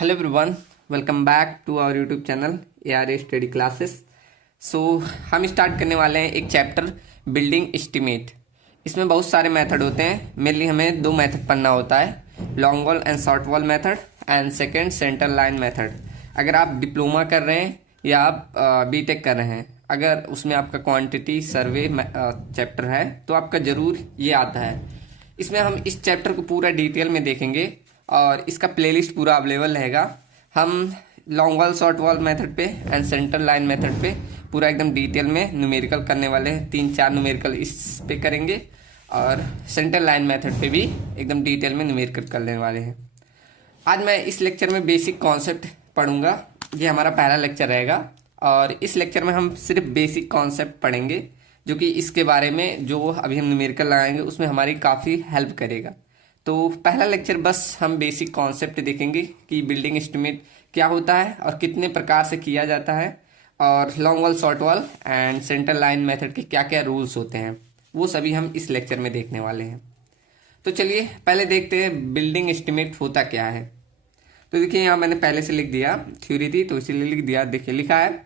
Hello everyone, welcome back to our YouTube channel ARA study classes. So हम start करने वाले हैं एक चैप्टर बिल्डिंग एस्टिमेट। इसमें बहुत सारे मेथड होते हैं। मेनली हमें दो मेथड पढ़ना होता है, long wall and short wall method and second centre line method. अगर आप डिप्लोमा कर रहे हैं या आप बीटेक कर रहे हैं, अगर उसमें आपका क्वांटिटी सर्वे चैप्टर है तो आपका ज़रूर ये आता है। इसमें हम इस चैप्टर को पूरा डिटेल में देखेंगे और इसका प्लेलिस्ट पूरा अवेलेबल रहेगा। हम long wall short wall method पे एंड सेंटर लाइन मेथड पे पूरा एकदम डिटेल में न्यूमेरिकल करने वाले हैं। 3-4 न्यूमेरिकल इस पे करेंगे और सेंटर लाइन मेथड पे भी एकदम डिटेल में न्यूमेरिकल करने वाले हैं। आज मैं इस लेक्चर में बेसिक कॉन्सेप्ट पढ़ूंगा। ये हमारा पहला लेक्चर रहेगा और इस लेक्चर में हम सिर्फ बेसिक कॉन्सेप्ट पढ़ेंगे, जो कि इसके बारे में जो अभी हम न्यूमेरिकल लगाएंगे उसमें हमारी काफ़ी हेल्प करेगा। तो पहला लेक्चर बस हम बेसिक कॉन्सेप्ट देखेंगे कि बिल्डिंग एस्टिमेट क्या होता है और कितने प्रकार से किया जाता है, और long wall short wall and centre line method के क्या क्या रूल्स होते हैं, वो सभी हम इस लेक्चर में देखने वाले हैं। तो चलिए पहले देखते हैं बिल्डिंग एस्टिमेट होता क्या है। तो देखिए यहाँ मैंने पहले से लिख दिया, थ्योरी थी तो इसीलिए लिख दिया। देखिए लिखा है,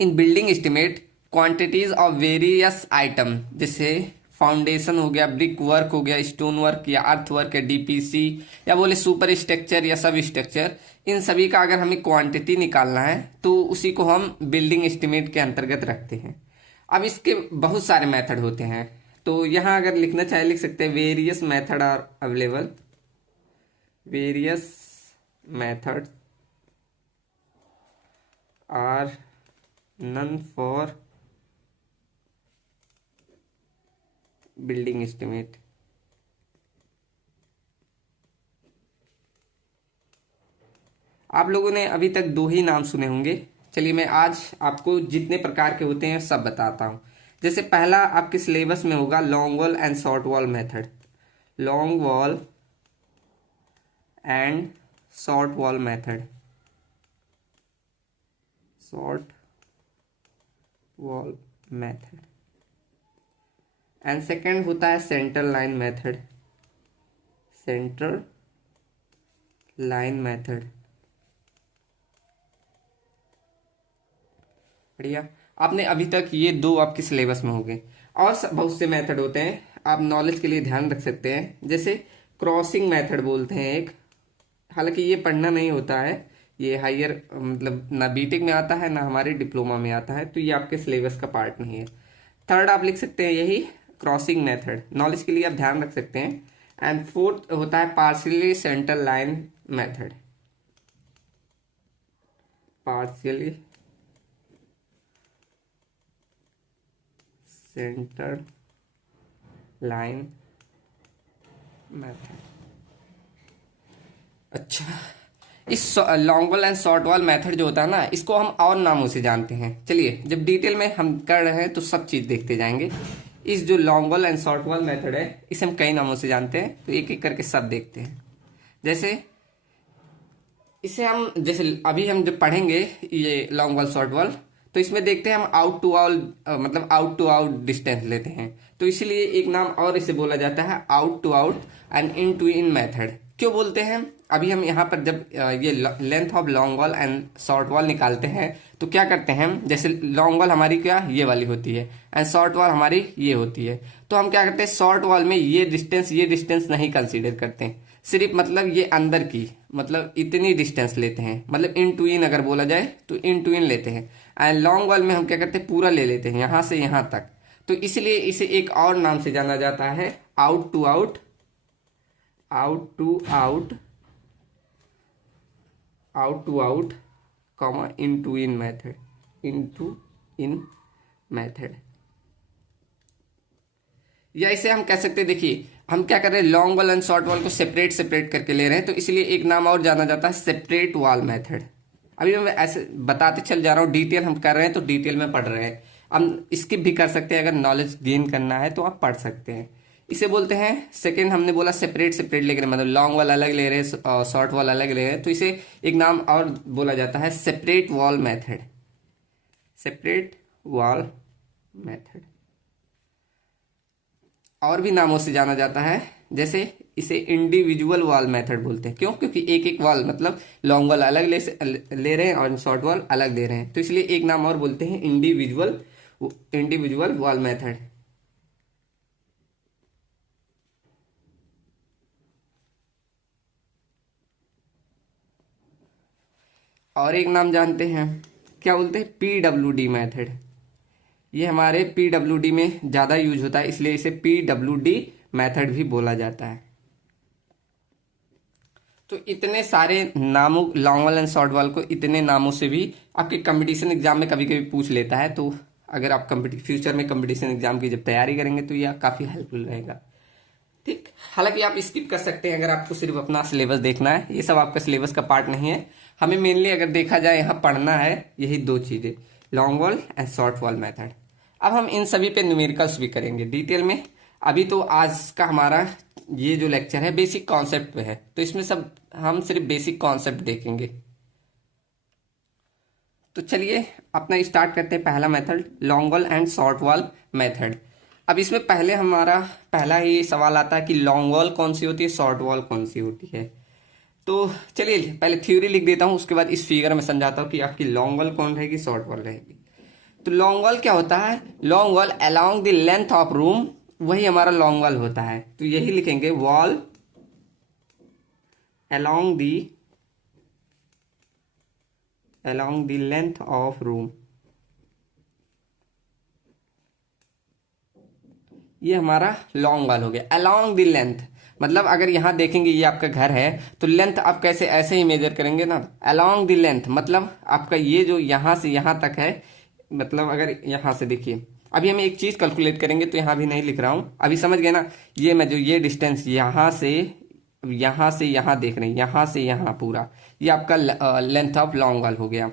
इन building estimate quantities of various item, जैसे फाउंडेशन हो गया, ब्रिक वर्क हो गया, स्टोन वर्क या अर्थ वर्क या DPC या बोले सुपर स्ट्रक्चर या सब स्ट्रक्चर, इन सभी का अगर हमें क्वांटिटी निकालना है तो उसी को हम बिल्डिंग एस्टिमेट के अंतर्गत रखते हैं। अब इसके बहुत सारे मेथड होते हैं, तो यहाँ अगर लिखना चाहे लिख सकते हैं various method are available, various method are known for building estimate. आप लोगों ने अभी तक दो ही नाम सुने होंगे। चलिए मैं आज आपको जितने प्रकार के होते हैं सब बताता हूं। जैसे पहला आपके सिलेबस में होगा long wall and short wall method, long wall and short wall method, short wall method. And second होता है centre line method, centre line method. बढ़िया, आपने अभी तक ये दो आपके सिलेबस में होंगे। और बहुत से मेथड होते हैं, आप नॉलेज के लिए ध्यान रख सकते हैं। जैसे क्रॉसिंग मेथड बोलते हैं एक, हालांकि ये पढ़ना नहीं होता है, ये हायर मतलब ना बीटेक में आता है ना हमारे डिप्लोमा में आता है, तो ये आपके सिलेबस का पार्ट नहीं है। थर्ड आप लिख सकते हैं यही क्रॉसिंग मेथड, नॉलेज के लिए आप ध्यान रख सकते हैं। एंड फोर्थ होता है partially centre line method, partially centre line method. अच्छा, इस long wall and short wall method जो होता है ना, इसको हम और नामों से जानते हैं। चलिए जब डिटेल में हम कर रहे हैं तो सब चीज देखते जाएंगे। इस जो long wall and short wall method है इसे हम कई नामों से जानते हैं, तो एक एक करके सब देखते हैं। जैसे इसे हम, जैसे अभी हम जब पढ़ेंगे ये लॉन्ग वॉल शॉर्ट वॉल, तो इसमें देखते हैं हम आउट टू आउट मतलब आउट टू आउट डिस्टेंस लेते हैं, तो इसीलिए एक नाम और इसे बोला जाता है out to out and in to in method. क्यों बोलते हैं, अभी हम यहाँ पर जब ये length of long wall and short wall निकालते हैं तो क्या करते हैं हम, जैसे लॉन्ग वॉल हमारी क्या ये वाली होती है एंड शॉर्ट वॉल हमारी ये होती है, तो हम क्या करते हैं शॉर्ट वॉल में ये डिस्टेंस नहीं कंसीडर करते हैं, सिर्फ मतलब ये अंदर की मतलब इतनी डिस्टेंस लेते हैं, मतलब इन टू इन अगर बोला जाए तो इन टू इन लेते हैं। एंड लॉन्ग वॉल में हम क्या करते हैं पूरा ले लेते हैं यहाँ से यहाँ तक, तो इसलिए इसे एक और नाम से जाना जाता है out to out, out to out, out to out comma in to in method, in to in method. या इसे हम कह सकते हैं, देखिए हम क्या कर रहे हैं long wall and short wall को सेपरेट सेपरेट करके ले रहे हैं, तो इसलिए एक नाम और जाना जाता है सेपरेट वॉल मेथड। अभी मैं ऐसे बताते चल जा रहा हूँ, डिटेल हम कर रहे हैं तो डिटेल में पढ़ रहे हैं। हम स्किप भी कर सकते हैं, अगर नॉलेज गेन करना है तो आप पढ़ सकते हैं। इसे बोलते हैं, सेकेंड हमने बोला सेपरेट सेपरेट ले रहे हैं, मतलब लॉन्ग वॉल अलग ले रहे हैं शॉर्ट वॉल अलग ले रहे हैं, तो इसे एक नाम और बोला जाता है separate wall method, separate wall method. और भी नामों से जाना जाता है, जैसे इसे इंडिविजुअल वॉल मेथड बोलते हैं। क्यों? क्योंकि एक एक वॉल मतलब लॉन्ग वॉल अलग ले रहे हैं और शॉर्ट वॉल अलग दे रहे हैं, तो इसलिए एक नाम और बोलते हैं इंडिविजुअल वॉल मेथड। और एक नाम जानते हैं, क्या बोलते हैं? PWD method. ये हमारे PWD में ज़्यादा यूज होता है, इसलिए इसे PWD मेथड भी बोला जाता है। तो इतने सारे नामों, long wall and short wall को इतने नामों से भी आपके कंपटीशन एग्जाम में कभी कभी पूछ लेता है। तो अगर आप फ्यूचर में कंपटीशन एग्जाम की जब तैयारी करेंगे तो यह काफ़ी हेल्पफुल रहेगा। ठीक, हालांकि आप स्किप कर सकते हैं अगर आपको सिर्फ अपना सिलेबस देखना है, ये सब आपका सिलेबस का पार्ट नहीं है। हमें मेनली अगर देखा जाए यहाँ पढ़ना है यही दो चीज़ें, long wall and short wall method. अब हम इन सभी पे न्यूमेरिकल्स भी करेंगे डिटेल में। अभी तो आज का हमारा ये जो लेक्चर है बेसिक कॉन्सेप्ट पे है, तो इसमें सब हम सिर्फ बेसिक कॉन्सेप्ट देखेंगे। तो चलिए अपना स्टार्ट करते हैं। पहला method long wall and short wall method. अब इसमें पहले हमारा पहला ही सवाल आता है कि लॉन्ग वॉल कौन सी होती है, शॉर्ट वॉल कौन सी होती है। तो चलिए पहले थ्योरी लिख देता हूँ, उसके बाद इस फिगर में समझाता हूँ कि आपकी लॉन्ग वॉल कौन रहेगी, शॉर्ट वॉल रहेगी। तो लॉन्ग वॉल क्या होता है? Long wall along the length of room, वही हमारा लॉन्ग वॉल होता है। तो यही लिखेंगे, wall along the length of room. ये हमारा लॉन्ग वॉल हो गया। अलोंग द लेंथ मतलब अगर यहाँ देखेंगे ये आपका घर है, तो लेंथ आप कैसे ऐसे ही मेजर करेंगे ना, अलोंग द लेंथ मतलब आपका ये जो यहाँ से यहाँ तक है, मतलब अगर यहाँ से देखिए, अभी हम एक चीज कैलकुलेट करेंगे तो यहाँ भी नहीं लिख रहा हूँ, अभी समझ गए ना। ये मैं जो ये डिस्टेंस यहाँ से यहाँ देख रहे हैं, यहाँ से यहाँ पूरा, ये आपका लेंथ ऑफ लॉन्ग वॉल हो गया।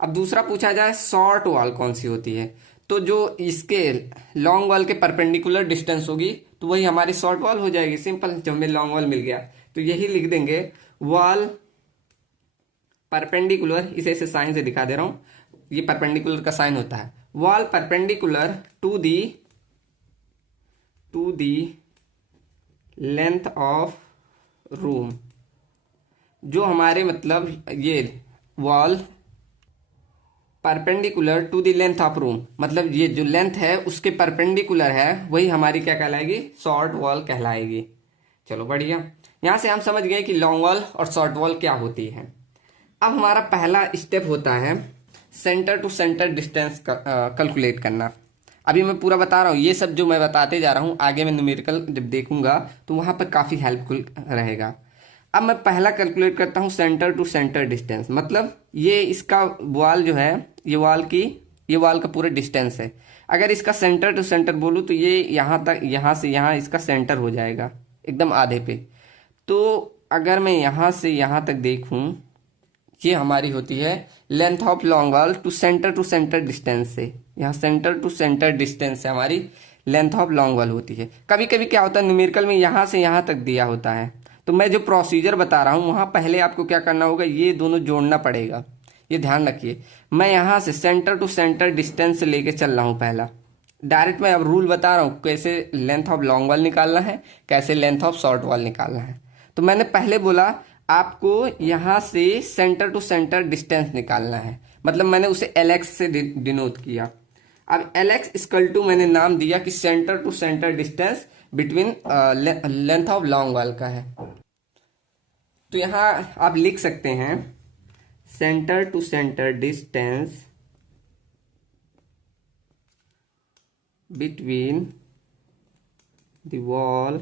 अब दूसरा पूछा जाए शॉर्ट वॉल कौन सी होती है, तो जो इसके लॉन्ग वॉल के परपेंडिकुलर डिस्टेंस होगी तो वही हमारी शॉर्ट वॉल हो जाएगी। सिंपल, जब हमें लॉन्ग वॉल मिल गया तो यही लिख देंगे, वॉल परपेंडिकुलर, इसे साइन से दिखा दे रहा हूं, ये परपेंडिकुलर का साइन होता है, wall perpendicular to the length of room. जो हमारे मतलब ये wall perpendicular to the length of room, मतलब ये जो लेंथ है उसके परपेंडिकुलर है, वही हमारी क्या कहलाएगी, शॉर्ट वॉल कहलाएगी। चलो बढ़िया, यहां से हम समझ गए कि लॉन्ग वॉल और शॉर्ट वॉल क्या होती है। अब हमारा पहला स्टेप होता है centre to centre distance calculate करना। अभी मैं पूरा बता रहा हूँ, ये सब जो मैं बताते जा रहा हूँ आगे मैं न्यूमेरिकल जब देखूंगा तो वहां पर काफी हेल्पफुल रहेगा। अब मैं पहला कैलकुलेट करता हूँ सेंटर टू सेंटर डिस्टेंस, मतलब ये इसका वॉल जो है, ये वॉल का पूरा डिस्टेंस है। अगर इसका सेंटर टू सेंटर बोलूँ तो ये यहाँ तक, यहाँ से यहाँ इसका सेंटर हो जाएगा एकदम आधे पे। तो अगर मैं यहाँ से यहाँ तक देखूं, ये हमारी होती है length of long wall to centre distance से, यहाँ सेंटर टू सेंटर डिस्टेंस से हमारी लेंथ ऑफ लॉन्ग वॉल होती है। कभी कभी क्या होता है न्यूमेरिकल में यहाँ से यहाँ तक दिया होता है, तो मैं जो प्रोसीजर बता रहा हूँ वहां पहले आपको क्या करना होगा, ये दोनों जोड़ना पड़ेगा। ये ध्यान रखिए, मैं यहाँ से सेंटर टू सेंटर डिस्टेंस से लेके चल रहा हूँ पहला, डायरेक्ट मैं अब रूल बता रहा हूँ कैसे लेंथ ऑफ लॉन्ग वॉल निकालना है, कैसे लेंथ ऑफ शॉर्ट वॉल निकालना है। तो मैंने पहले बोला आपको यहाँ से सेंटर टू सेंटर डिस्टेंस निकालना है, मतलब मैंने उसे LX से डिनोट किया। अब LX इक्वल टू मैंने नाम दिया कि centre to centre distance between length of long wall का है। तो यहाँ आप लिख सकते हैं centre to centre distance between the wall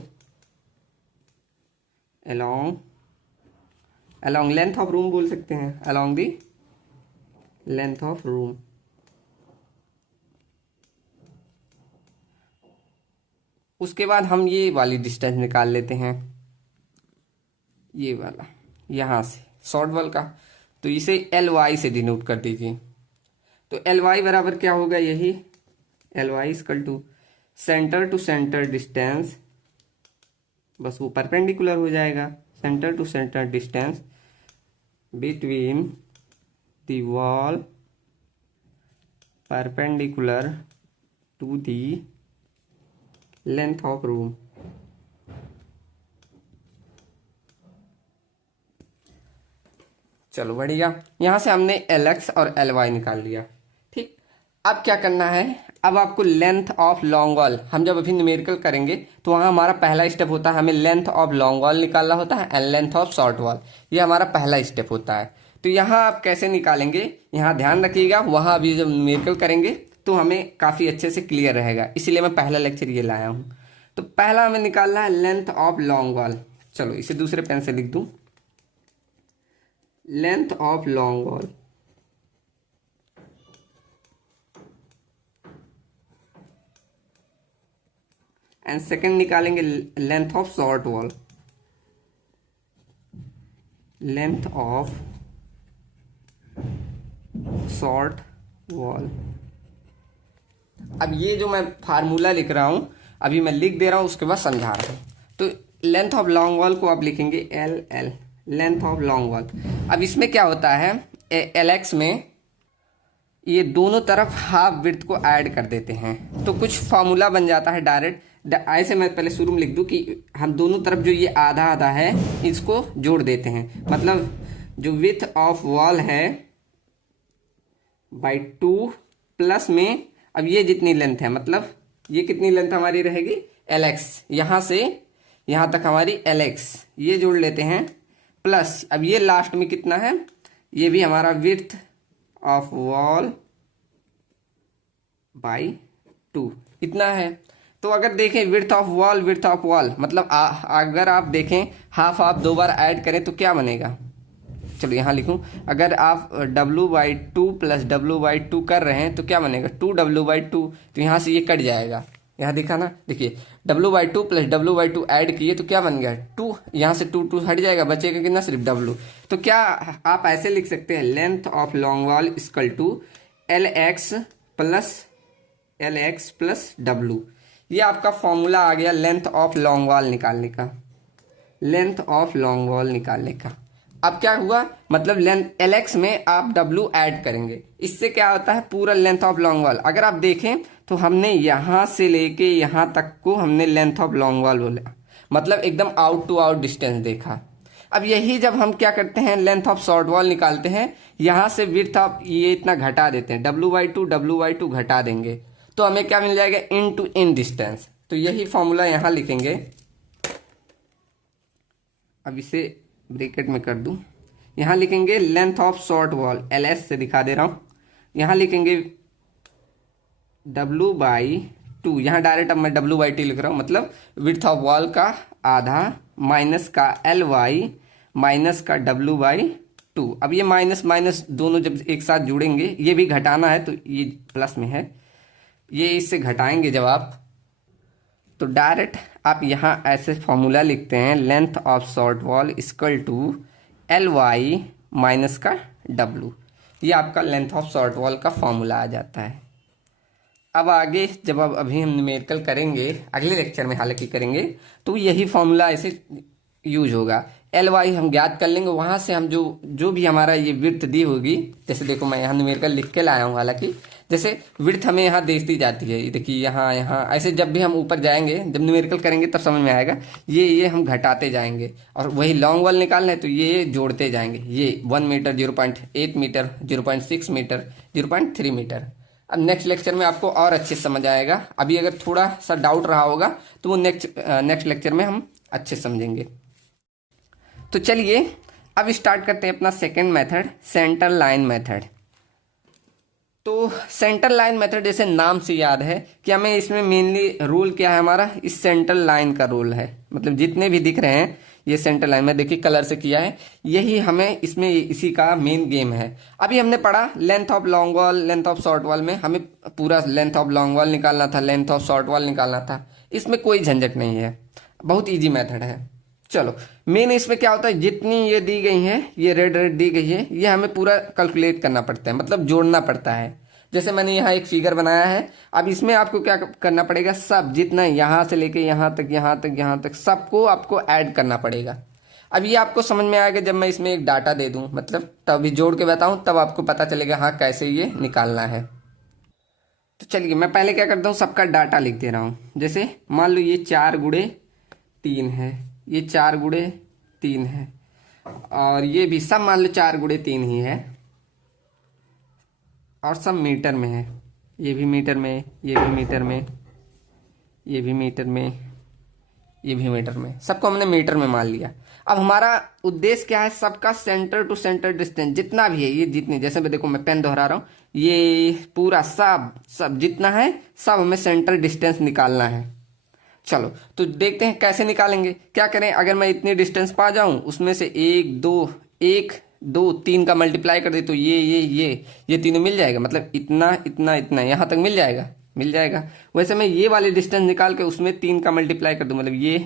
along length of room बोल सकते हैं, along the length of room. उसके बाद हम ये वाली डिस्टेंस निकाल लेते हैं, ये वाला यहां से शॉर्ट वॉल का, तो इसे LY से डिनोट कर दीजिए। तो LY बराबर क्या होगा, यही LY equal to centre to centre distance, बस वो परपेंडिकुलर हो जाएगा, centre to centre distance between the wall perpendicular to the length of room. चलो बढ़िया, यहाँ से हमने एल एक्स और एल वाई निकाल लिया। ठीक, अब क्या करना है, अब आपको लेंथ ऑफ लॉन्ग वॉल, हम जब अभी न्यूमेरिकल करेंगे तो वहाँ हमारा पहला स्टेप होता है, हमें लेंथ ऑफ लॉन्ग वॉल निकालना होता है and length of short wall, ये हमारा पहला स्टेप होता है। तो यहाँ आप कैसे निकालेंगे, यहाँ ध्यान रखिएगा, वहाँ अभी जब न्यूमेरिकल करेंगे तो हमें काफ़ी अच्छे से क्लियर रहेगा, इसीलिए मैं पहला लेक्चर ये लाया हूँ। तो पहला हमें निकालना है लेंथ ऑफ लॉन्ग वॉल। चलो इसे दूसरे पेन से लिख दूँ, length of long wall. And second निकालेंगे length of short wall, length of short wall. अब ये जो मैं फार्मूला लिख रहा हूं, अभी मैं लिख दे रहा हूं, उसके बाद समझा रहा हूं। तो लेंथ ऑफ लॉन्ग वॉल को आप लिखेंगे L L, length of long wall. अब इसमें क्या होता है, एल एक्स में ये दोनों तरफ हाफ विड्थ को ऐड कर देते हैं, तो कुछ फार्मूला बन जाता है डायरेक्ट। ऐसे मैं पहले शुरू में लिख दूं कि हम दोनों तरफ जो ये आधा आधा है इसको जोड़ देते हैं, मतलब जो विड्थ ऑफ वॉल है बाई 2 प्लस में, अब ये जितनी लेंथ है, मतलब ये कितनी लेंथ हमारी रहेगी एल एक्स, यहां से यहां तक हमारी एल एक्स, ये जोड़ लेते हैं, प्लस अब ये लास्ट में कितना है, ये भी हमारा विड्थ ऑफ वॉल बाई 2 इतना है। तो अगर देखें विड्थ ऑफ वॉल मतलब अगर आप देखें हाफ आप दो बार ऐड करें तो क्या बनेगा, चलो यहाँ लिखूं, अगर आप W/2 प्लस W/2 कर रहे हैं तो क्या बनेगा 2W/2, तो यहाँ से ये कट जाएगा, यहाँ दिखा ना, देखिए W/2 प्लस W/2 ऐड किए तो क्या बन गया 2, यहाँ से 2 2 हट जाएगा, बचेगा कितना सिर्फ W। तो क्या आप ऐसे लिख सकते हैं, length of long wall equal to L X plus W। ये आपका फॉर्मूला आ गया लेंथ ऑफ लॉन्ग वॉल निकालने का, लेंथ ऑफ लॉन्ग वॉल निकालने का। अब क्या हुआ, मतलब लेंथ एल एक्स में आप W ऐड करेंगे, इससे क्या होता है पूरा लेंथ ऑफ लॉन्ग वॉल। अगर आप देखें तो हमने यहां से लेके यहां तक को हमने लेंथ ऑफ लॉन्ग वॉल बोला, मतलब एकदम आउट टू आउट डिस्टेंस देखा। अब यही जब हम क्या करते हैं लेंथ ऑफ शॉर्ट वॉल निकालते हैं, यहां से विड्थ ऑफ ये इतना घटा देते हैं, W/2 घटा देंगे, तो हमें क्या मिल जाएगा इन टू इन डिस्टेंस। तो यही फॉर्मूला यहां लिखेंगे, अब इसे ब्रैकेट में कर दूं, यहां लिखेंगे length of short wall, LS से दिखा दे रहा हूं, यहां लिखेंगे W/2, यहां डायरेक्ट अब मैं W/2 लिख रहा हूं, मतलब विड्थ ऑफ वॉल का आधा माइनस का LY माइनस का W/2। अब ये माइनस माइनस दोनों जब एक साथ जुड़ेंगे, ये भी घटाना है तो ये प्लस में है, ये इससे घटाएंगे जब आप, तो डायरेक्ट आप यहाँ ऐसे फॉर्मूला लिखते हैं, length of short wall equal to LY minus का W। ये आपका लेंथ ऑफ शॉर्ट वॉल का फॉर्मूला आ जाता है। अब आगे जब अब अभी हम न्यूमेरिकल करेंगे, अगले लेक्चर में हालांकि करेंगे, तो यही फॉर्मूला ऐसे यूज होगा। LY हम ज्ञात कर लेंगे, वहां से हम जो भी हमारा ये विड्थ दी होगी, जैसे देखो मैं यहाँ न्यूमेरिकल लिख के लाया हूँ, हालांकि जैसे विड्थ हमें यहाँ दे दी जाती है, देखिए यहाँ यहाँ ऐसे जब भी हम ऊपर जाएंगे, जब न्यूमेरिकल करेंगे तब समझ में आएगा, ये हम घटाते जाएंगे, और वही लॉन्ग वॉल निकालना है तो ये जोड़ते जाएंगे, ये 1 मीटर 0.8 मीटर 0.6 मीटर 0.3 मीटर। अब नेक्स्ट लेक्चर में आपको और अच्छे समझ आएगा, अभी अगर थोड़ा सा डाउट रहा होगा तो वो नेक्स्ट लेक्चर में हम अच्छे समझेंगे। तो चलिए अब स्टार्ट करते हैं अपना second method, centre line method. तो सेंटर लाइन मेथड जैसे नाम से याद है कि हमें इसमें मेनली रूल क्या है, हमारा इस सेंटर लाइन का रूल है, मतलब जितने भी दिख रहे हैं ये सेंटर लाइन में देखिए कलर से किया है, यही हमें इसमें इसी का मेन गेम है। अभी हमने पढ़ा length of long wall, length of short wall में हमें पूरा लेंथ ऑफ लॉन्ग वॉल निकालना था, लेंथ ऑफ शॉर्ट वॉल निकालना था, इसमें कोई झंझट नहीं है, बहुत ईजी मेथड है। चलो मेन इसमें क्या होता है, जितनी ये दी गई है, ये रेड रेड दी गई है, ये हमें पूरा कैलकुलेट करना पड़ता है, मतलब जोड़ना पड़ता है। जैसे मैंने यहाँ एक फिगर बनाया है, अब इसमें आपको क्या करना पड़ेगा, सब जितना यहाँ से लेके यहाँ तक यहाँ तक यहाँ तक सबको आपको ऐड करना पड़ेगा। अब ये आपको समझ में आएगा जब मैं इसमें एक डाटा दे दूं, मतलब तभी जोड़ के बताऊं, तब आपको पता चलेगा हाँ कैसे ये निकालना है। तो चलिए मैं पहले क्या करता हूँ, सबका डाटा लिख दे रहा हूँ। जैसे मान लो ये 4 गुणे 3 है, ये 4 गुणे 3 है। और ये भी सब मान लो 4 × 3 ही है, और सब मीटर में है। ये भी मीटर में, ये भी मीटर में, ये भी मीटर में, ये भी मीटर में, सबको हमने मीटर में मान लिया। अब हमारा उद्देश्य क्या है, सबका सेंटर टू सेंटर डिस्टेंस जितना भी है, ये जितनी, जैसे मैं देखो मैं पेन दोहरा रहा हूँ, ये पूरा सब जितना है सब हमें सेंटर डिस्टेंस निकालना है। चलो तो देखते हैं कैसे निकालेंगे। क्या करें, अगर मैं इतनी डिस्टेंस पा जाऊं, उसमें से 1 2 3 का मल्टीप्लाई कर दे तो ये तीनों मिल जाएगा, मतलब इतना इतना इतना यहाँ तक मिल जाएगा। वैसे मैं ये वाले डिस्टेंस निकाल के उसमें 3 का मल्टीप्लाई कर दूं, मतलब ये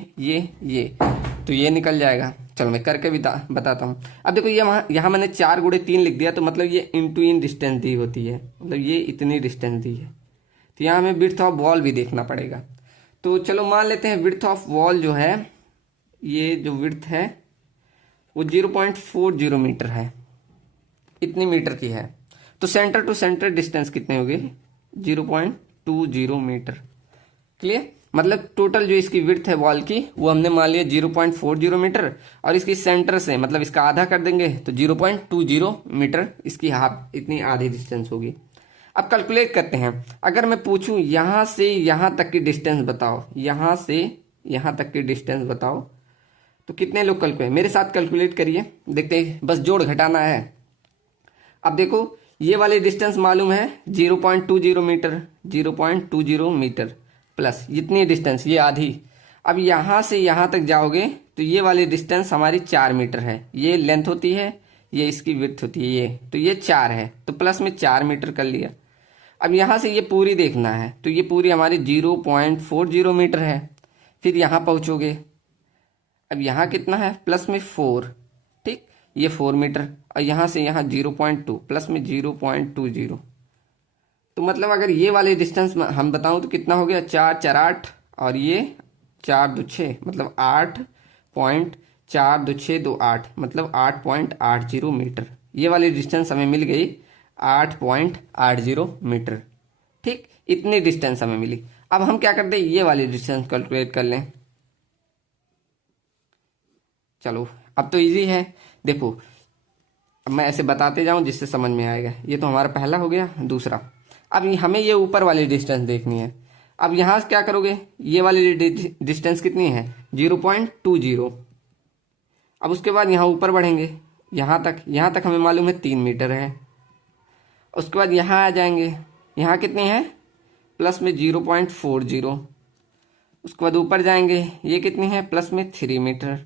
तो ये निकल जाएगा। चलो मैं करके भी बताता हूँ। अब देखो ये यहाँ मैंने 4 × 3 लिख दिया, तो मतलब ये इंटू इन डिस्टेंस दी होती है, मतलब ये इतनी डिस्टेंस दी है। तो यहाँ हमें विड्थ ऑफ वॉल भी देखना पड़ेगा। तो चलो मान लेते हैं विड्थ ऑफ वॉल जो है, ये जो विड्थ है वो 0.40 मीटर है, इतनी मीटर की है। तो सेंटर टू सेंटर डिस्टेंस कितने हो गए, 0.20 मीटर। क्लियर, मतलब टोटल जो इसकी विड्थ है वॉल की वो हमने मान लिया 0.40 मीटर, और इसकी सेंटर से मतलब इसका आधा कर देंगे तो 0.20 मीटर इसकी हाफ, इतनी आधी डिस्टेंस होगी। अब कैलकुलेट करते हैं। अगर मैं पूछूं यहां से यहां तक की डिस्टेंस बताओ, यहां से यहां तक की डिस्टेंस बताओ, तो कितने लोग कैलकुलेट, मेरे साथ कैलकुलेट करिए, देखते हैं, बस जोड़ घटाना है। अब देखो ये वाली डिस्टेंस मालूम है 0.20 मीटर, 0.20 मीटर प्लस जितनी डिस्टेंस ये आधी। अब यहां से यहां तक जाओगे तो ये वाली डिस्टेंस हमारी 4 मीटर है, ये लेंथ होती है, ये इसकी विड्थ होती है, ये तो ये 4 है, तो प्लस में 4 मीटर कर लिया। अब यहां से ये पूरी देखना है, तो ये पूरी हमारी 0.40 मीटर है। फिर यहां पहुंचोगे, अब यहां कितना है, प्लस में 4, ठीक, ये 4 मीटर, और यहां से यहां 0.2 प्लस में 0.20, तो मतलब अगर ये वाले डिस्टेंस हम बताऊं तो कितना हो गया, 4 4 8, और ये 4 2 6, मतलब 8.4 2 6 2 8, मतलब 8.80 मीटर। ये वाली डिस्टेंस हमें मिल गई 8.80 मीटर, ठीक, इतनी डिस्टेंस हमें मिली। अब हम क्या करते हैं, ये वाली डिस्टेंस कैलकुलेट कर लें। चलो अब तो इजी है, देखो अब मैं ऐसे बताते जाऊं जिससे समझ में आएगा। ये तो हमारा पहला हो गया। दूसरा, अब हमें ये ऊपर वाली डिस्टेंस देखनी है। अब यहां से क्या करोगे, ये वाली डिस्टेंस कितनी है, 0.20। अब उसके बाद यहां ऊपर बढ़ेंगे, यहां तक हमें मालूम है 3 मीटर है। उसके बाद यहां आ जाएंगे, यहां कितनी है, प्लस में 0.40। उसके बाद ऊपर जाएंगे, ये कितनी है, प्लस में 3 मीटर।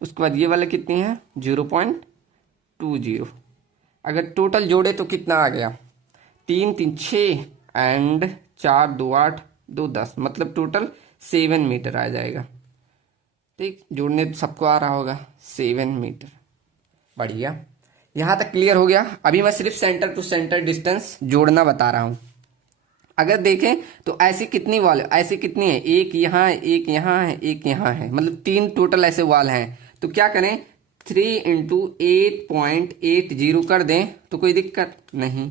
उसके बाद ये वाला कितनी है, 0.20। अगर टोटल जोड़े तो कितना आ गया, 3 3 6 एंड 4 2 8 2 10, मतलब टोटल 7 मीटर आ जाएगा। ठीक, जोड़ने तो सबको आ रहा होगा, 7 मीटर। बढ़िया, यहां तक क्लियर हो गया। अभी मैं सिर्फ सेंटर टू सेंटर डिस्टेंस जोड़ना बता रहा हूं। अगर देखें तो ऐसी कितनी वॉल, ऐसी कितनी है, एक यहाँ है, एक यहाँ है, एक यहाँ है, मतलब 3 टोटल ऐसे वॉल हैं। तो क्या करें, 3 × 8.80 कर दें तो कोई दिक्कत नहीं।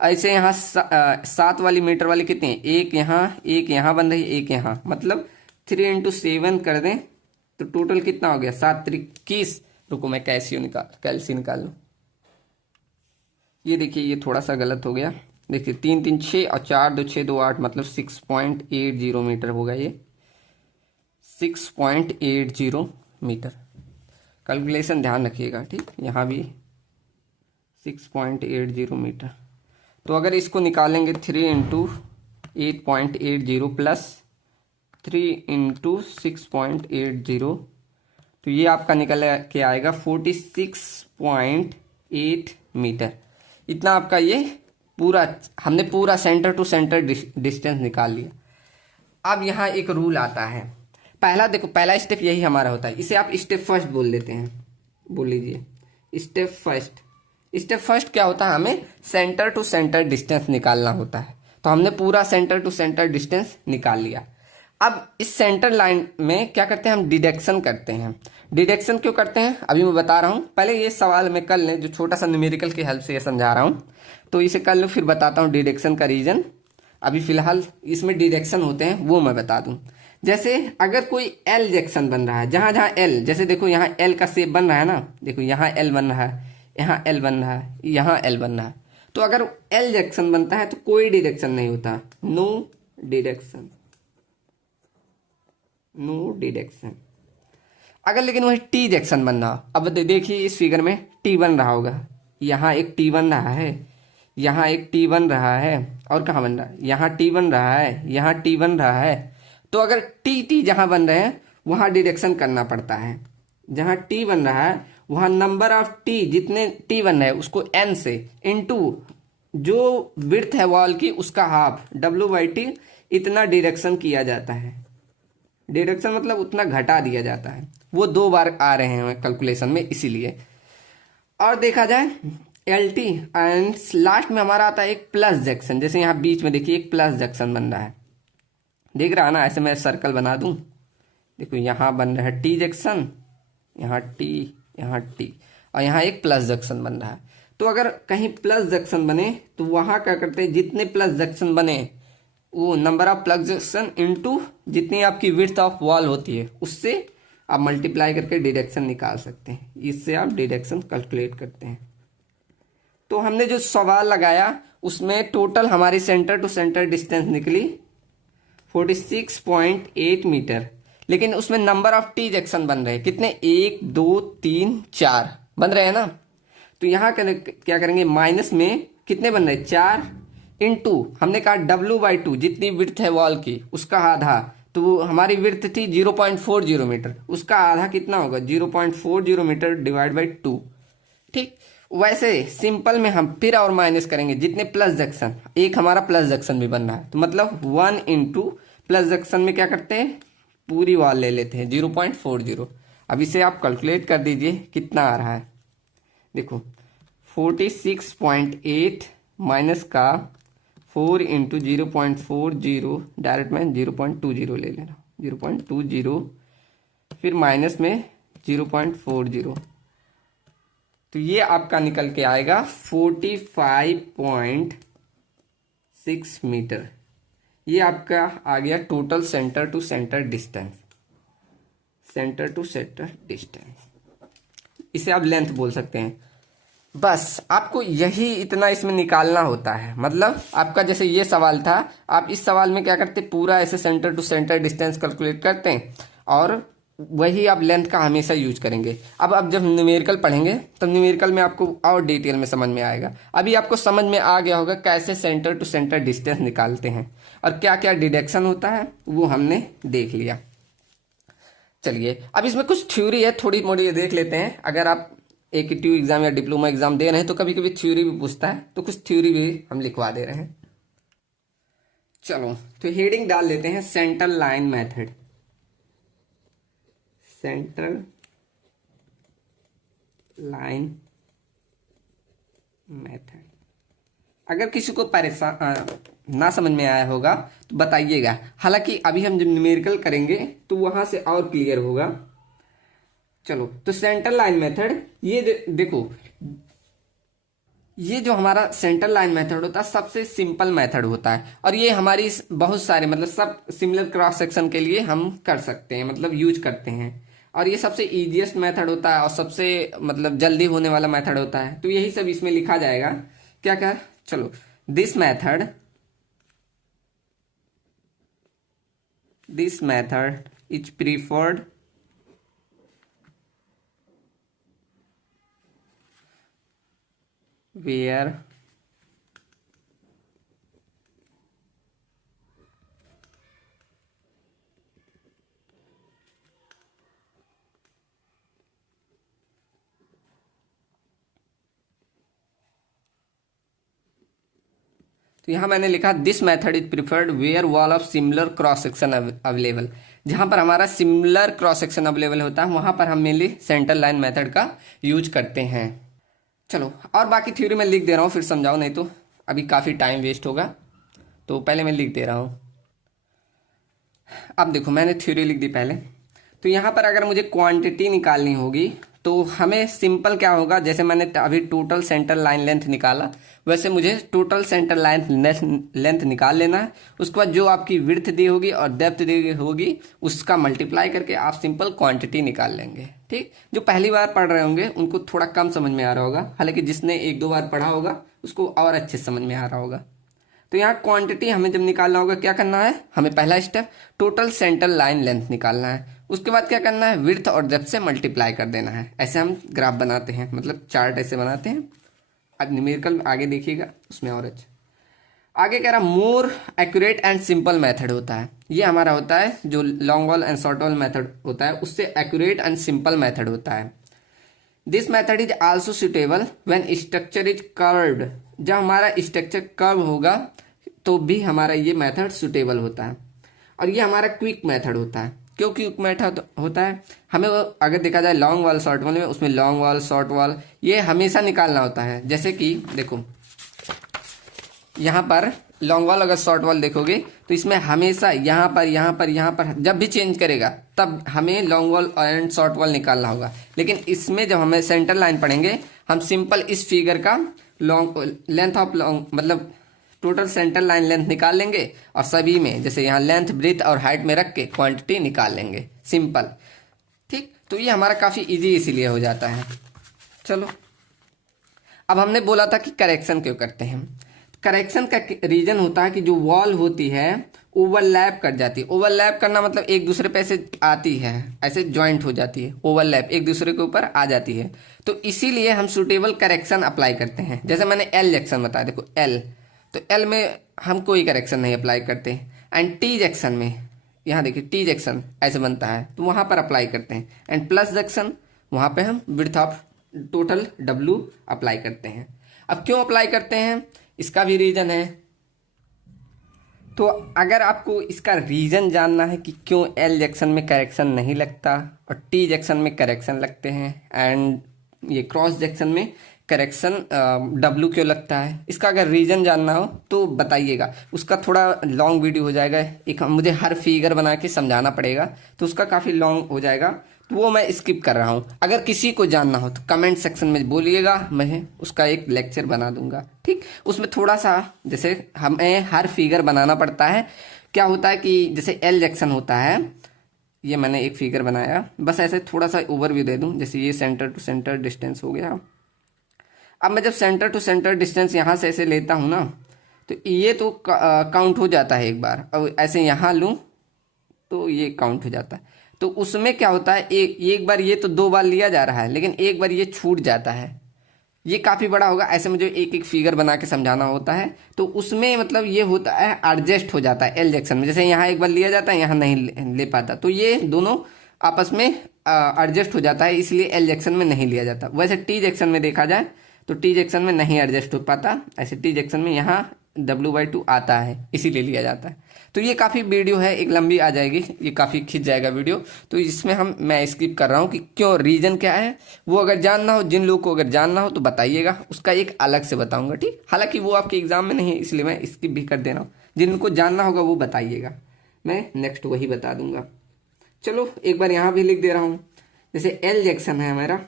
ऐसे यहाँ 7 वाली मीटर वाली कितनी है, एक यहाँ बन रही, एक यहाँ, मतलब 3 × 7 कर दें तो टोटल कितना हो गया, 7 3 21। रुको मैं कैल्सी निकाल लूँ। ये देखिए ये थोड़ा सा गलत हो गया, देखिए 3 3 6 और 4 2 6 2 8, मतलब 6.80 मीटर होगा, ये 6.80 मीटर। कैलकुलेशन ध्यान रखिएगा, ठीक, यहाँ भी 6.80 मीटर। तो अगर इसको निकालेंगे 3 × 8.80 प्लस 3 × 6.80, तो ये आपका निकल के आएगा 46.8 मीटर। इतना आपका ये पूरा, हमने पूरा सेंटर टू सेंटर डिस्टेंस निकाल लिया। अब यहाँ एक रूल आता है, पहला देखो, पहला स्टेप यही हमारा होता है, इसे आप स्टेप फर्स्ट बोल देते हैं, बोल लीजिए स्टेप फर्स्ट। स्टेप फर्स्ट क्या होता है, हमें सेंटर टू सेंटर डिस्टेंस निकालना होता है। तो हमने पूरा सेंटर टू सेंटर डिस्टेंस निकाल लिया। अब इस सेंटर लाइन में क्या करते हैं, हम डिडक्शन करते हैं। डिडक्शन क्यों करते हैं अभी मैं बता रहा हूं, पहले ये सवाल में कर लें, जो छोटा सा न्यूमेरिकल की हेल्प से ये समझा रहा हूं, तो इसे कर लो, फिर बताता हूं डिडक्शन का रीजन। अभी फिलहाल इसमें डिडक्शन होते हैं वो मैं बता दूं। जैसे अगर कोई एल जंक्शन बन रहा है, जहां जहां एल, जैसे देखो यहाँ एल का शेप बन रहा है ना, देखो यहाँ एल बन रहा है, यहाँ एल बन रहा है, यहाँ एल बन रहा है। तो अगर एल जंक्शन बनता है तो कोई डिडक्शन नहीं होता, नो डिडक्शन, नो डिडक्शन। अगर लेकिन वही टी जंक्शन बन रहा, अब देखिए इस फिगर में टी बन रहा होगा, यहाँ एक टी बन रहा है, यहाँ एक टी बन रहा है, और कहाँ बन रहा है, यहाँ टी बन रहा है, यहाँ टी बन रहा है। तो अगर टी टी जहां बन रहे हैं वहां डिडक्शन करना पड़ता है। जहां टी बन रहा है वहां नंबर ऑफ टी, जितने टी बन रहे हैं उसको एन से इनटू जो विड्थ है वॉल की उसका हाफ, W/T, इतना डिडक्शन किया जाता है। डिडक्शन मतलब उतना घटा दिया जाता है। वो 2 बार आ रहे हैं कैलकुलेशन में, इसीलिए। और देखा जाए LT एंड लास्ट में हमारा आता है एक प्लस जंक्शन। जैसे यहाँ बीच में देखिए एक प्लस जंक्शन बन रहा है, देख रहा है ना, ऐसे मैं सर्कल बना दूं, देखो यहाँ बन रहा है टी जंक्शन, यहाँ टी, यहाँ टी, और यहाँ एक प्लस जंक्शन बन रहा है। तो अगर कहीं प्लस जंक्शन बने तो वहां क्या करते हैं, जितने प्लस जंक्शन बने वो number of plus junction into जितनी आपकी विड्थ ऑफ वॉल होती है उससे आप मल्टीप्लाई करके डिडक्शन निकाल सकते हैं। इससे आप डिडक्शन कैलकुलेट करते हैं। तो हमने जो सवाल लगाया उसमें टोटल हमारी सेंटर टू सेंटर डिस्टेंस निकली 46.8 मीटर, लेकिन उसमें नंबर ऑफ टी जंक्शन बन रहे हैं कितने, 1 2 3 4 बन रहे हैं ना। तो यहाँ क्या करेंगे, माइनस में कितने बन रहे हैं, 4, इनटू हमने कहा W/2 जितनी विड्थ है वॉल की उसका आधा, तो हमारी विड्थ थी 0.40 मीटर, उसका आधा कितना होगा, 0.40 मीटर डिवाइड बाई 2। ठीक, वैसे सिंपल में हम फिर और माइनस करेंगे जितने प्लस जंक्शन, एक हमारा प्लस जंक्शन भी बन रहा है, तो मतलब 1 इंटू प्लस जंक्शन में क्या करते हैं, पूरी वॉल ले लेते हैं 0.40। अब इसे आप कैलकुलेट कर दीजिए कितना आ रहा है। देखो 46.8 माइनस का 4 इंटू 0.40, डायरेक्ट में 0.20 ले लेना, 0.20, फिर माइनस में 0.40, तो ये आपका निकल के आएगा 45.6 मीटर। ये आपका आ गया total centre to centre distance, centre to centre distance, इसे आप लेंथ बोल सकते हैं। बस आपको यही इतना इसमें निकालना होता है। मतलब आपका जैसे ये सवाल था, आप इस सवाल में क्या करते, पूरा ऐसे centre to centre distance calculate करते हैं और वही आप लेंथ का हमेशा यूज करेंगे। अब जब न्यूमेरिकल पढ़ेंगे तब न्यूमेरिकल में आपको और डिटेल में समझ में आएगा। अभी आपको समझ में आ गया होगा कैसे सेंटर टू सेंटर डिस्टेंस निकालते हैं और क्या क्या डिडक्शन होता है, वो हमने देख लिया। चलिए अब इसमें कुछ थ्योरी है, थोड़ी मोड़ी देख लेते हैं। अगर आप AKTU एग्जाम या डिप्लोमा एग्जाम दे रहे हैं तो कभी कभी थ्योरी भी पूछता है, तो कुछ थ्योरी भी हम लिखवा दे रहे हैं। चलो तो हेडिंग डाल देते हैं central line method, central line method. अगर किसी को परेशान ना समझ में आया होगा तो बताइएगा, हालांकि अभी हम जब न्यूमेरिकल करेंगे तो वहां से और क्लियर होगा। चलो तो सेंट्रल लाइन मेथड, ये देखो, ये जो हमारा सेंट्रल लाइन मेथड होता है सबसे सिंपल मेथड होता है और ये हमारी बहुत सारे मतलब सब सिमिलर क्रॉस सेक्शन के लिए हम कर सकते हैं, मतलब यूज करते हैं। और ये सबसे इजीएस्ट मेथड होता है और सबसे मतलब जल्दी होने वाला मेथड होता है। तो यही सब इसमें लिखा जाएगा। क्या क्या, चलो this method is preferred where तो यहां मैंने लिखा this method is preferred where wall of similar cross section available. जहां पर हमारा सिमिलर क्रॉस सेक्शन अवेलेबल होता है वहां पर हम मेनली सेंट्रल लाइन मेथड का यूज करते हैं। चलो और बाकी थ्योरी मैं लिख दे रहा हूँ, फिर समझाओ, नहीं तो अभी काफ़ी टाइम वेस्ट होगा। तो पहले मैं लिख दे रहा हूँ। अब देखो मैंने थ्योरी लिख दी पहले। तो यहाँ पर अगर मुझे क्वांटिटी निकालनी होगी तो हमें सिंपल क्या होगा, जैसे मैंने अभी टोटल सेंटर लाइन लेंथ निकाला, वैसे मुझे टोटल सेंटर लाइन लेंथ निकाल लेना है। उसके बाद जो आपकी विड्थ दी होगी और डेप्थ दी होगी उसका मल्टीप्लाई करके आप सिंपल क्वांटिटी निकाल लेंगे। ठीक, जो पहली बार पढ़ रहे होंगे उनको थोड़ा कम समझ में आ रहा होगा, हालांकि जिसने एक दो बार पढ़ा होगा उसको और अच्छे समझ में आ रहा होगा। तो यहाँ क्वांटिटी हमें जब निकालना होगा क्या करना है, हमें पहला step total centre line length निकालना है। उसके बाद क्या करना है, विड्थ और डेप्थ से मल्टीप्लाई कर देना है। ऐसे हम ग्राफ बनाते हैं, मतलब चार्ट ऐसे बनाते हैं। अब न्यूमेरिकल आगे देखिएगा उसमें और अच्छा आगे कह रहा more accurate and simple method होता है। ये हमारा होता है जो long wall and short wall method होता है, उससे एक्यूरेट एंड सिंपल मेथड होता है। This method is also suitable when structure is curved. जब हमारा स्ट्रक्चर कर्व होगा तो भी हमारा ये मेथड सुटेबल होता है। और ये हमारा क्विक मेथड होता है। क्यों क्विक मेथड होता है, हमें अगर देखा जाए लॉन्ग वॉल शॉर्ट वॉल में, उसमें लॉन्ग वॉल शॉर्ट वॉल ये हमेशा निकालना होता है। जैसे कि देखो यहाँ पर लॉन्ग वॉल अगर शॉर्ट वॉल देखोगे तो इसमें हमेशा यहाँ पर जब भी चेंज करेगा तब हमें long wall and short wall निकालना होगा। लेकिन इसमें जब हमें सेंटर लाइन पढ़ेंगे हम सिंपल इस फिगर का लॉन्ग लेंथ ऑफ लॉन्ग मतलब टोटल सेंटर लाइन लेंथ निकाल लेंगे और सभी में जैसे यहाँ लेंथ ब्रेथ और हाइट में रख के क्वांटिटी निकाल लेंगे, सिंपल। ठीक, तो ये हमारा काफ़ी इजी इसीलिए हो जाता है। चलो अब हमने बोला था कि करेक्शन क्यों करते हैं। करेक्शन का रीजन होता है कि जो वॉल होती है ओवरलैप कर जाती है। ओवरलैप करना मतलब एक दूसरे पे ऐसे आती है, ऐसे ज्वाइंट हो जाती है, ओवरलैप एक दूसरे के ऊपर आ जाती है। तो इसीलिए हम सुटेबल करेक्शन अप्लाई करते हैं। जैसे मैंने एल जैक्शन बताया, देखो एल, तो एल में हम कोई करेक्शन नहीं अप्लाई करते। एंड टी जैक्शन में, यहाँ देखिए टी जैक्शन ऐसे बनता है तो वहाँ पर अप्लाई करते हैं। एंड प्लस जैक्शन वहाँ पे हम width of total W apply करते हैं। अब क्यों अप्लाई करते हैं इसका भी रीजन है। तो अगर आपको इसका रीजन जानना है कि क्यों एल जैक्शन में करेक्शन नहीं लगता और टी जैक्शन में करेक्शन लगते हैं एंड ये क्रॉस जैक्शन में करेक्शन डब्लू क्यों लगता है, इसका अगर रीजन जानना हो तो बताइएगा। उसका थोड़ा लॉन्ग वीडियो हो जाएगा, एक मुझे हर फिगर बना के समझाना पड़ेगा तो उसका काफ़ी लॉन्ग हो जाएगा, तो वो मैं स्किप कर रहा हूँ। अगर किसी को जानना हो तो कमेंट सेक्शन में बोलिएगा, मैं उसका एक लेक्चर बना दूंगा। ठीक, उसमें थोड़ा सा जैसे हमें हर फिगर बनाना पड़ता है। क्या होता है कि जैसे एल जैक्शन होता है, ये मैंने एक फिगर बनाया, बस ऐसे थोड़ा सा ओवरव्यू दे दूँ। जैसे ये सेंटर टू सेंटर डिस्टेंस हो गया। अब मैं जब सेंटर टू सेंटर डिस्टेंस यहाँ से ऐसे लेता हूँ ना, तो ये तो काउंट हो जाता है एक बार। अब ऐसे यहाँ लूँ तो ये काउंट हो जाता है। तो उसमें क्या होता है, एक बार ये तो दो बार लिया जा रहा है लेकिन एक बार ये छूट जाता है। ये काफ़ी बड़ा होगा, ऐसे मुझे एक एक फिगर बना के समझाना होता है। तो उसमें मतलब ये होता है एडजस्ट हो जाता है एल जैक्शन में। जैसे यहाँ एक बार लिया जाता है, यहाँ नहीं ले पाता, तो ये दोनों आपस में एडजस्ट हो जाता है, इसलिए एल जैक्शन में नहीं लिया जाता। वैसे टी जैक्शन में देखा जाए तो टी जैक्शन में नहीं एडजस्ट हो पाता, ऐसे टी जैक्शन में यहाँ W/2 आता है, इसीलिए लिया जाता है। तो ये काफ़ी वीडियो है, एक लंबी आ जाएगी, ये काफ़ी खिंच जाएगा वीडियो, तो इसमें मैं स्किप कर रहा हूँ कि क्यों, रीज़न क्या है वो अगर जानना हो, जिन लोग को अगर जानना हो तो बताइएगा, उसका एक अलग से बताऊँगा। ठीक, हालांकि वो आपके एग्जाम में नहीं है इसलिए मैं स्किप भी कर दे रहा हूँ। जिनको जानना होगा वो बताइएगा, मैं नेक्स्ट वही बता दूंगा। चलो एक बार यहाँ भी लिख दे रहा हूँ। जैसे एल जैक्शन है हमारा,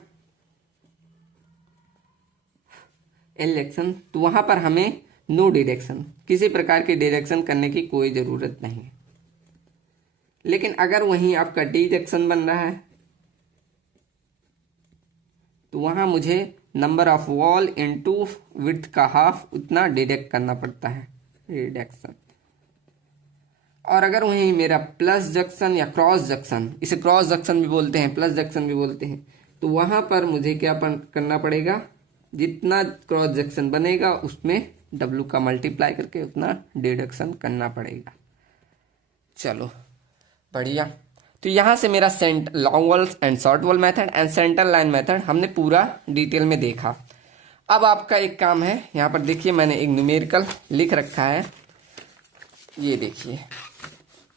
एल जैक्शन, तो वहां पर हमें नो डिरेक्शन, किसी प्रकार की डिरेक्शन करने की कोई ज़रूरत नहीं है। लेकिन अगर वहीं आपका टी जैक्शन बन रहा है तो वहां मुझे number of wall into width का हाफ उतना डिडक्ट करना पड़ता है, डिडक्शन। और अगर वहीं मेरा प्लस जंक्शन या क्रॉस जंक्शन, इसे क्रॉस जंक्शन भी बोलते हैं, प्लस जंक्शन भी बोलते हैं, तो वहां पर मुझे क्या करना पड़ेगा, जितना क्रॉस जंक्शन बनेगा उसमें W का मल्टीप्लाई करके उतना डिडक्शन करना पड़ेगा। चलो बढ़िया। तो यहाँ से मेरा long wall and short wall method and centre line method हमने पूरा डिटेल में देखा। अब आपका एक काम है, यहाँ पर देखिए मैंने एक न्यूमेरिकल लिख रखा है, ये देखिए,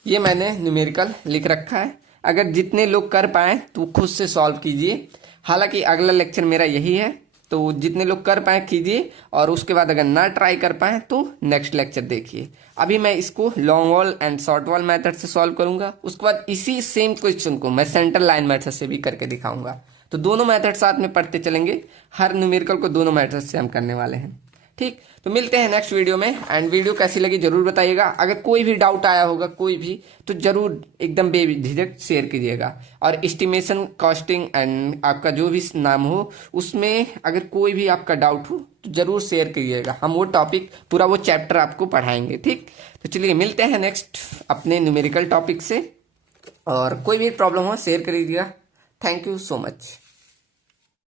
ये मैंने न्यूमेरिकल लिख रखा है। अगर जितने लोग कर पाए तो खुद से सॉल्व कीजिए। हालांकि अगला लेक्चर मेरा यही है, तो जितने लोग कर पाए कीजिए, और उसके बाद अगर ना ट्राई कर पाए तो नेक्स्ट लेक्चर देखिए। अभी मैं इसको long wall and short wall method से सॉल्व करूंगा, उसके बाद इसी सेम क्वेश्चन को मैं सेंटर लाइन मेथड से भी करके दिखाऊंगा। तो दोनों मेथड साथ में पढ़ते चलेंगे, हर न्यूमेरिकल को दोनों मेथड से हम करने वाले हैं। ठीक, तो मिलते हैं नेक्स्ट वीडियो में। एंड वीडियो कैसी लगी जरूर बताइएगा। अगर कोई भी डाउट आया होगा कोई भी, तो जरूर एकदम बेझिझक शेयर कीजिएगा। और एस्टिमेशन, कॉस्टिंग एंड आपका जो भी नाम हो उसमें अगर कोई भी आपका डाउट हो तो जरूर शेयर कीजिएगा। हम वो टॉपिक पूरा वो चैप्टर आपको पढ़ाएंगे। ठीक, तो चलिए मिलते हैं नेक्स्ट अपने न्यूमेरिकल टॉपिक से। और कोई भी प्रॉब्लम हो शेयर करिएगा। Thank you so much.